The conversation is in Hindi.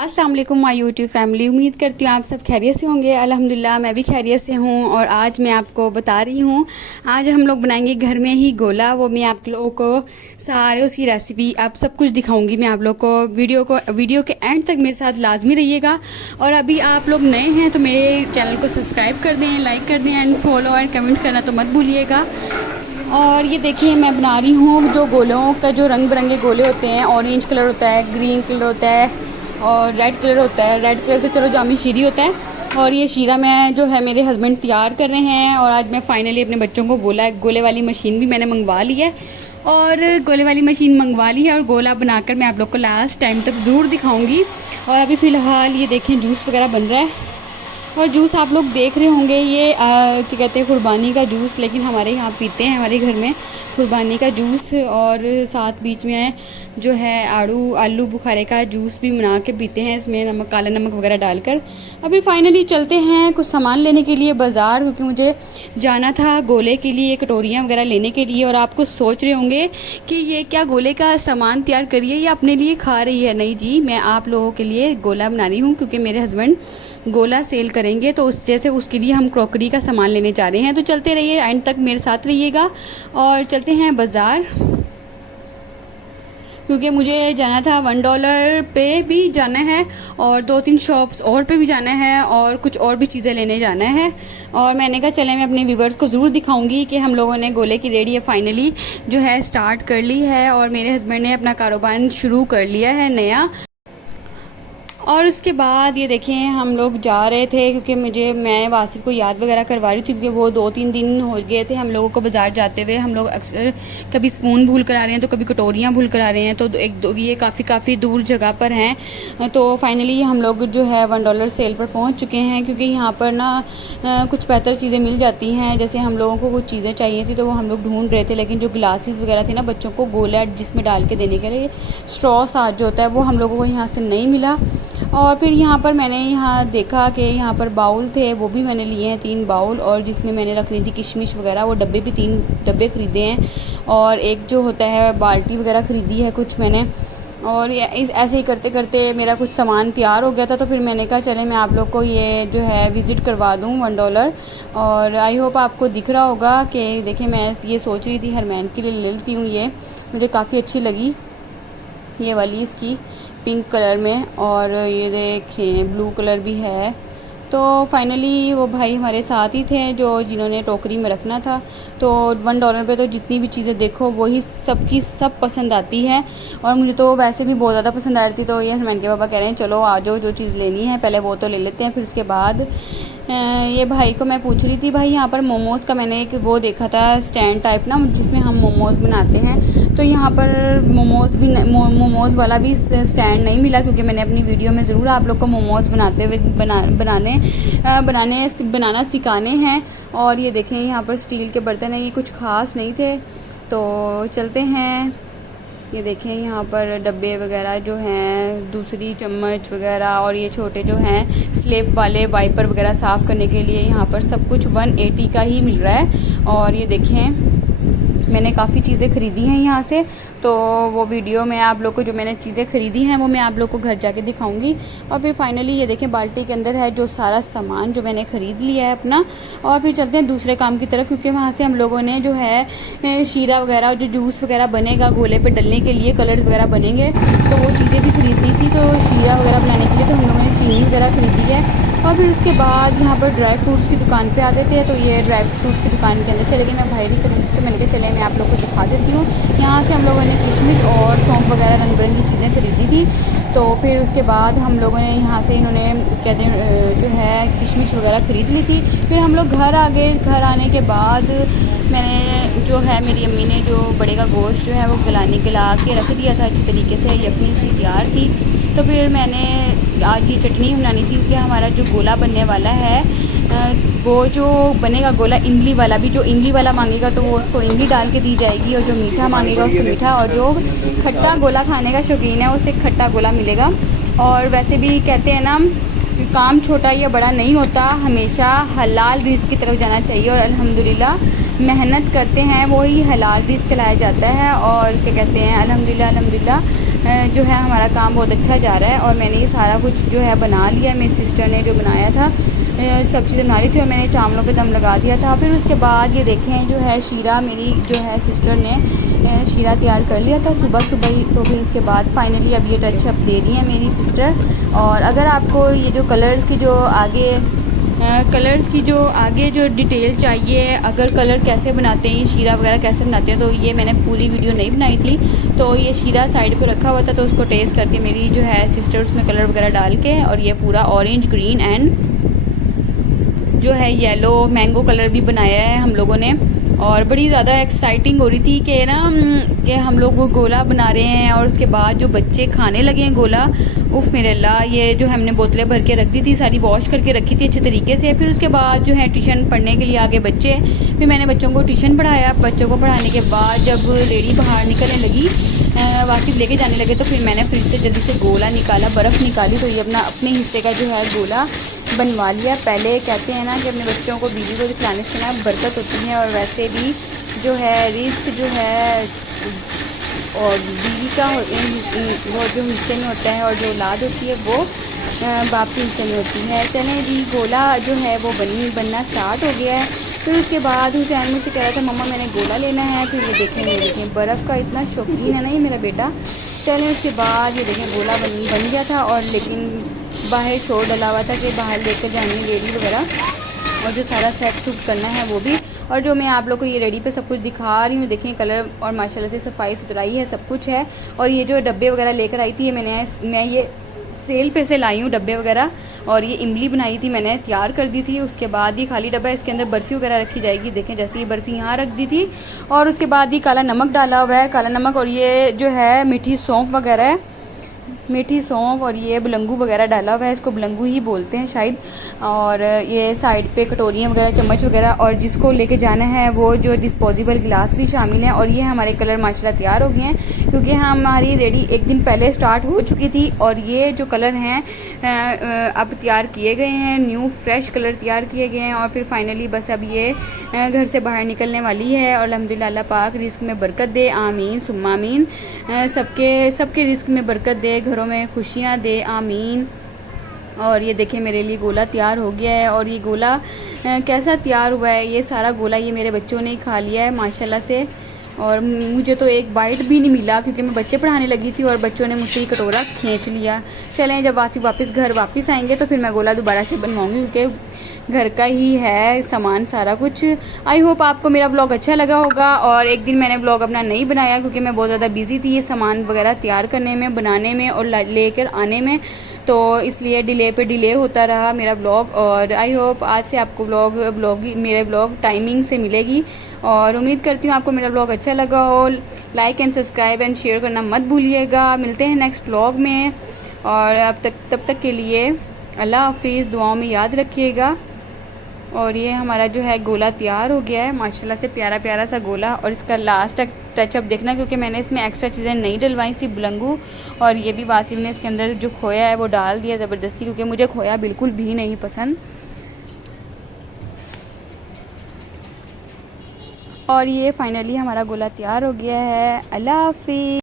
अस्सलाम वालेकुम माय यूट्यूब फैमिली। उम्मीद करती हूँ आप सब खैरियत से होंगे। अल्हम्दुलिल्लाह मैं भी खैरियत से हूँ। और आज मैं आपको बता रही हूँ, आज हम लोग बनाएंगे घर में ही गोला। वो मैं आप लोगों को सारे उसकी रेसिपी आप सब कुछ दिखाऊंगी। मैं आप लोग को वीडियो के एंड तक मेरे साथ लाजमी रहिएगा। और अभी आप लोग नए हैं तो मेरे चैनल को सब्सक्राइब कर दें, लाइक कर दें एंड फॉलो एंड कमेंट करना तो मत भूलिएगा। और ये देखिए मैं बना रही हूँ जो गोलों का जो रंग बिरंगे गोले होते हैं, ऑरेंज कलर होता है, ग्रीन कलर होता है और रेड कलर होता है। रेड कलर तो चलो जामी शीरी होता है। और ये शीरा मैं जो है मेरे हस्बैंड तैयार कर रहे हैं। और आज मैं फ़ाइनली अपने बच्चों को गोले वाली मशीन भी मैंने मंगवा ली है। और गोले वाली मशीन मंगवा ली है और गोला बनाकर मैं आप लोग को लास्ट टाइम तक ज़रूर दिखाऊंगी। और अभी फ़िलहाल ये देखें जूस वगैरह बन रहा है। और जूस आप लोग देख रहे होंगे ये क्या कहते हैं, कुर्बानी का जूस। लेकिन हमारे यहाँ पीते हैं हमारे घर में कुर्बानी का जूस। और साथ बीच में जो है आलू बुखारे का जूस भी बना के पीते हैं, इसमें नमक, काला नमक वगैरह डालकर। अभी फाइनली चलते हैं कुछ सामान लेने के लिए बाज़ार, क्योंकि मुझे जाना था गोले के लिए कटोरियाँ वगैरह लेने के लिए। और आपको सोच रहे होंगे कि ये क्या गोले का सामान तैयार करिए या अपने लिए खा रही है। नहीं जी, मैं आप लोगों के लिए गोला बना रही हूँ, क्योंकि मेरे हस्बैंड गोला सेल करेंगे तो उसके लिए हम क्रॉकरी का सामान लेने जा रहे हैं। तो चलते रहिए, एंड तक मेरे साथ रहिएगा। और चलते हैं बाज़ार, क्योंकि मुझे जाना था $1 पे भी जाना है और 2-3 शॉप्स और पे भी जाना है और कुछ और भी चीज़ें लेने जाना है। और मैंने कहा चले मैं अपने व्यूवर्स को ज़रूर दिखाऊंगी कि हम लोगों ने गोले की रेडी है फाइनली जो है स्टार्ट कर ली है। और मेरे हस्बैंड ने अपना कारोबार शुरू कर लिया है नया। और उसके बाद ये देखें हम लोग जा रहे थे, क्योंकि मैं वासिफ को याद वगैरह करवा रही थी, क्योंकि वो 2-3 दिन हो गए थे हम लोगों को बाज़ार जाते हुए। हम लोग अक्सर कभी स्पून भूल कर आ रहे हैं तो कभी कटोरियाँ भूल कर आ रहे हैं। तो ये काफ़ी दूर जगह पर हैं। तो फाइनली हम लोग जो है $1 सेल पर पहुँच चुके हैं, क्योंकि यहाँ पर ना कुछ बेहतर चीज़ें मिल जाती हैं। जैसे हम लोगों को कुछ चीज़ें चाहिए थी तो वो हम लोग ढूंढ रहे थे, लेकिन जो ग्लासेस वगैरह थे ना बच्चों को गोला जिसमें डाल के देने के लिए स्ट्रॉ साथ जो होता है वो हम लोगों को यहाँ से नहीं मिला। और फिर यहाँ पर मैंने यहाँ देखा कि यहाँ पर बाउल थे, वो भी मैंने लिए हैं 3 बाउल। और जिसमें मैंने रखनी थी किशमिश वगैरह, वो डब्बे भी 3 डब्बे ख़रीदे हैं। और एक जो होता है बाल्टी वगैरह ख़रीदी है कुछ मैंने। और ये ऐसे ही करते करते मेरा कुछ सामान तैयार हो गया था। तो फिर मैंने कहा चले मैं आप लोग को ये जो है विज़िट करवा दूँ $1। और आई होप आपको दिख रहा होगा कि देखिए मैं ये सोच रही थी हरमैन के लिए ले लेती हूँ। ये मुझे काफ़ी अच्छी लगी ये वाली, इसकी पिंक कलर में। और ये देखें ब्लू कलर भी है। तो फाइनली वो भाई हमारे साथ ही थे जिन्होंने टोकरी में रखना था। तो $1 पे तो जितनी भी चीज़ें देखो वही सब पसंद आती है। और मुझे तो वैसे भी बहुत ज़्यादा पसंद आ रही थी। तो ये हरमैन के पापा कह रहे हैं चलो आ जाओ, जो चीज़ लेनी है पहले वो तो ले लेते हैं, फिर उसके बाद ये भाई को मैं पूछ रही थी भाई यहाँ पर मोमोज़ का मैंने एक वो देखा था स्टैंड टाइप ना, जिसमें हम मोमोज़ बनाते हैं। तो यहाँ पर मोमोज़ वाला भी स्टैंड नहीं मिला, क्योंकि मैंने अपनी वीडियो में ज़रूर आप लोग को मोमोज़ बनाते हुए बनाना सिखाने हैं। और ये देखें यहाँ पर स्टील के बर्तन हैं, ये कुछ ख़ास नहीं थे। तो चलते हैं, ये देखें यहाँ पर डब्बे वगैरह जो हैं, दूसरी चम्मच वगैरह, और ये छोटे जो हैं स्लेब वाले वाइपर वगैरह साफ़ करने के लिए यहाँ पर सब कुछ 180 का ही मिल रहा है। और ये देखें मैंने काफ़ी चीज़ें ख़रीदी हैं यहाँ से। तो वो वीडियो में आप लोग को जो मैंने चीज़ें ख़रीदी हैं वो मैं आप लोग को घर जाके दिखाऊंगी। और फिर फाइनली ये देखें बाल्टी के अंदर है जो सारा सामान जो मैंने ख़रीद लिया है अपना। और फिर चलते हैं दूसरे काम की तरफ, क्योंकि वहाँ से हम लोगों ने जो है शीरा वगैरह जो जूस वगैरह बनेगा गोले पे डलने के लिए, कलर्स वगैरह बनेंगे, तो वो चीज़ें भी ख़रीदनी थी। तो शीरा वगैरह बनाने के लिए तो हम लोगों ने चीनी वगैरह ख़रीदी है। और फिर उसके बाद यहाँ पर ड्राई फ्रूट्स की दुकान पे आ गए थे। तो ये ड्राई फ्रूट्स की दुकान के अंदर चले गए, मैं भाई नहीं खरीदी तो मैंने कहा चले मैं आप लोग को दिखा देती हूँ। यहाँ से हम लोगों ने किशमिश और सौंफ वगैरह रंग बिरंगी चीज़ें खरीदी थी। तो फिर उसके बाद हम लोगों ने यहाँ से इन्होंने कहते हैं जो है किशमिश वगैरह ख़रीद ली थी। फिर हम लोग घर आ गए। घर आने के बाद मैंने जो है मेरी अम्मी ने जो बड़े का गोश्त जो है वो गला के रख दिया था अच्छी तरीके से, यखनी उसकी तैयार थी। तो फिर मैंने आज ये चटनी बनानी थी, क्योंकि हमारा जो गोला बनने वाला है वो जो बनेगा गोला इमली वाला भी, जो इमली वाला मांगेगा तो वो उसको इमली डाल के दी जाएगी, और जो मीठा मांगेगा उसको मीठा, और जो खट्टा गोला खाने का शौकीन है उसे खट्टा गोला मिलेगा। और वैसे भी कहते हैं ना कि काम छोटा या बड़ा नहीं होता, हमेशा हलाल रिज़्क़ की तरफ जाना चाहिए। और अल्हम्दुलिल्लाह मेहनत करते हैं वही हलाल रिज़्क़ कहलाया जाता है। और क्या कहते हैं अल्हम्दुलिल्लाह जो है हमारा काम बहुत अच्छा जा रहा है। और मैंने ये सारा कुछ जो है बना लिया, मेरी सिस्टर ने जो बनाया था सब चीज़ें बना ली थी और मैंने चावलों पे दम लगा दिया था। फिर उसके बाद ये देखें जो है शीरा मेरी जो है सिस्टर ने शीरा तैयार कर लिया था सुबह सुबह ही। तो फिर उसके बाद फाइनली अब ये टचअप दे रही है मेरी सिस्टर। और अगर आपको ये जो कलर्स की जो आगे जो डिटेल चाहिए, अगर कलर कैसे बनाते हैं, शीरा वगैरह कैसे बनाते हैं, तो ये मैंने पूरी वीडियो नहीं बनाई थी। तो ये शीरा साइड पे रखा हुआ था, तो उसको टेस्ट करके मेरी जो है सिस्टर उसमें कलर वगैरह डाल के, और ये पूरा ऑरेंज, ग्रीन एंड जो है येलो मैंगो कलर भी बनाया है हम लोगों ने। और बड़ी ज़्यादा एक्साइटिंग हो रही थी कि ना कि हम लोग वो गोला बना रहे हैं और उसके बाद जो बच्चे खाने लगे हैं गोला, उफ़ मेरे अल्लाह। ये जो हमने बोतलें भर के रख दी थी, सारी वॉश करके रखी थी अच्छे तरीके से। फिर उसके बाद जो है ट्यूशन पढ़ने के लिए आगे बच्चे, फिर मैंने बच्चों को ट्यूशन पढ़ाया। बच्चों को पढ़ाने के बाद जब लेडी बाहर निकलने लगी, वासिफ लेके जाने लगे, तो फिर मैंने फ्रिज से जल्दी से गोला निकाला, बर्फ़ निकाली। तो ये अपने हिस्से का जो है गोला बनवा लिया। पहले कहते हैं ना कि अपने बच्चों को बीवी को खिलाने से ना बरकत होती है, और वैसे भी जो है रिस्क जो है और बीवी का वो जो हिस्से में होता है, और जो औलाद होती है वो बाप के हिस्से में होती है। चलें जी, गोला जो है वो बनना स्टार्ट हो गया है। फिर उसके बाद हुसैन मुझसे कह रहा था मम्मा मैंने गोला लेना है। फिर ये देखें बर्फ़ का इतना शौकीन है ना ये मेरा बेटा। चलें, उसके बाद ये देखें गोला बन गया था, और लेकिन बाहर शोर डला हुआ था कि बाहर लेकर जानी रेडी वगैरह, और जो सारा सेट सूट करना है वो भी। और जो मैं आप लोग को ये रेडी पे सब कुछ दिखा रही हूँ, देखें कलर और माशाल्लाह से सफाई सुथराई है, सब कुछ है। और ये जो डब्बे वगैरह लेकर आई थी, ये मैं ये सेल पे से लाई हूँ डब्बे वगैरह। और ये इमली बनाई थी मैंने, तैयार कर दी थी। उसके बाद ये खाली डब्बा है, इसके अंदर बर्फ़ी वगैरह रखी जाएगी। देखें जैसे ये बर्फ़ी यहाँ रख दी थी, और उसके बाद ये काला नमक डाला हुआ है, काला नमक। और ये जो है मीठी सौंफ वगैरह है, मीठी सौंफ, और ये बुलंगू वगैरह डाला हुआ है, इसको बुलंगू ही बोलते हैं शायद। और ये साइड पे कटोरियाँ वगैरह, चम्मच वगैरह, और जिसको लेके जाना है वो जो डिस्पोजेबल गिलास भी शामिल हैं। और ये हमारे कलर माशाल्लाह तैयार हो गए हैं, क्योंकि हमारी रेडी एक दिन पहले स्टार्ट हो चुकी थी। और ये जो कलर हैं अब तैयार किए गए हैं, न्यू फ्रेश कलर तैयार किए गए हैं। और फिर फाइनली बस अब ये घर से बाहर निकलने वाली है। और अल्हम्दुलिल्लाह अल्लाह पाक रिस्क में बरकत दे, आमीन सुम्मा आमीन। सबके रिस्क में बरकत दे, घरों में खुशियाँ दे, आमीन। और ये देखें मेरे लिए गोला तैयार हो गया है। और ये गोला कैसा तैयार हुआ है, ये सारा गोला ये मेरे बच्चों ने ही खा लिया है माशाल्लाह से। और मुझे तो एक बाइट भी नहीं मिला, क्योंकि मैं बच्चे पढ़ाने लगी थी और बच्चों ने मुझसे ही कटोरा खींच लिया। चलें, जब वापस घर वापस आएंगे तो फिर मैं गोला दोबारा से बनवाऊँगी, क्योंकि घर का ही है सामान सारा कुछ। आई होप आपको मेरा ब्लॉग अच्छा लगा होगा। और एक दिन मैंने ब्लॉग अपना नहीं बनाया, क्योंकि मैं बहुत ज़्यादा बिज़ी थी ये सामान वगैरह तैयार करने में, बनाने में और लेकर आने में, तो इसलिए डिले पे डिले होता रहा मेरा ब्लॉग। और आई होप आज से आपको मेरे ब्लॉग टाइमिंग से मिलेगी। और उम्मीद करती हूँ आपको मेरा ब्लॉग अच्छा लगा हो। Like and subscribe and share करना मत भूलिएगा। मिलते हैं नेक्स्ट ब्लॉग में, और तब तक के लिए अल्लाह हाफिज़, दुआओं में याद रखिएगा। और ये हमारा जो है गोला तैयार हो गया है माशाल्लाह से, प्यारा प्यारा सा गोला। और इसका लास्ट टचअप देखना, क्योंकि मैंने इसमें एक्स्ट्रा चीज़ें नहीं डलवाई, सिर्फ बुलंगू। और ये भी वासिफ ने इसके अंदर जो खोया है वो डाल दिया ज़बरदस्ती, क्योंकि मुझे खोया बिल्कुल भी नहीं पसंद। और ये फाइनली हमारा गोला तैयार हो गया है। अल्लाह हाफिज़।